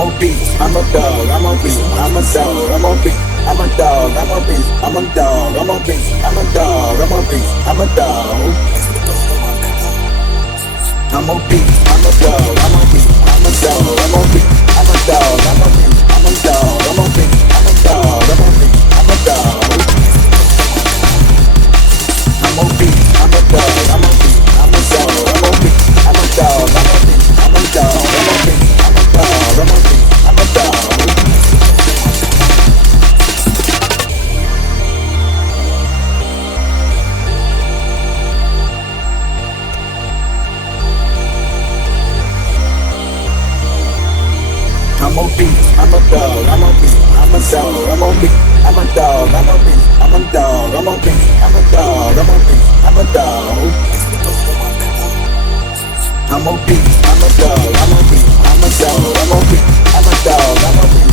I'm obese, I'm a dog, I'm obese, I'm a dog, I'm obese, I'm a dog, I'm obese, I'm a dog, I'm obese, I'm a dog, I'm obese, I'm a dog. I'm obese, I'm a dog, I'm obese, I'm a dog, I'm obese, I'm a dog, I'm obese, I'm a dog, I'm obese, I'm a dog, I'm obese, I'm a dog. I'm obese, I'm a dog, I'm obese, I'm a dog, I'm obese, I'm a dog, I'm obese, I'm a dog, I'm obese, I'm a dog, I'm obese, I'm a dog. I'm obese, I'm a dog, I'm obese, I'm a dog, I'm obese, I'm a dog, I'm obese, I'm a dog, I'm obese, I'm a dog, I'm obese, I'm a dog. I'm obese, I'm a dog, I'm obese, I'm a dog, I'm obese, I'm a dog, I'm obese.